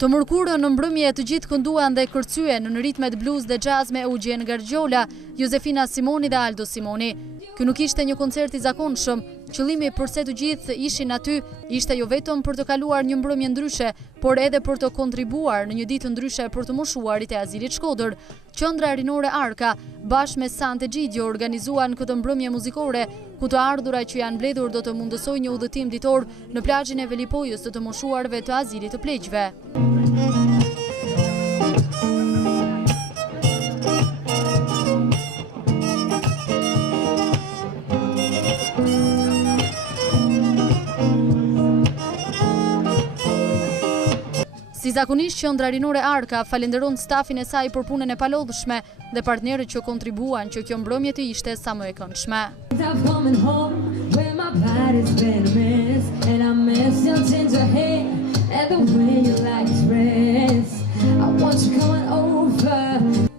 Të mërkurën në mbrëmje të gjithë kënduan dhe kërcyen në ritmet blues dhe jazz me Eugen Gargiola, Josefina Simoni dhe Aldo Simoni. Ky nuk ishte një koncert i zakonshëm, qëllimi përse të gjithë ishin aty ishte jo vetëm për të kaluar një mbrëmje ndryshe, por edhe për të kontribuar në një ditë ndryshe për të moshuarit e azilit Shkodër. Qendra Rinore Arka bashkë me Sante Gjidio organizuan këtë mbrëmje muzikore, ku të ardhurat që janë mbledhur do të mundësojnë një udhëtim ditor në plazhin e Velipojës të moshuarve të azilit të pleqjve. Si zakonisht, Qendra Rinore Arka falenderon stafin e saj për punën e palodhshme dhe partnerët që kontribuan që kjo mbrëmje të ishte sa më e këndshme.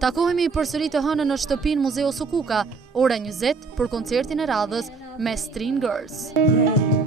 Takohemi përsëri të hënën në shtëpinë Muzeu Sukuka, ora 20 për koncertin e radhës me String Girls.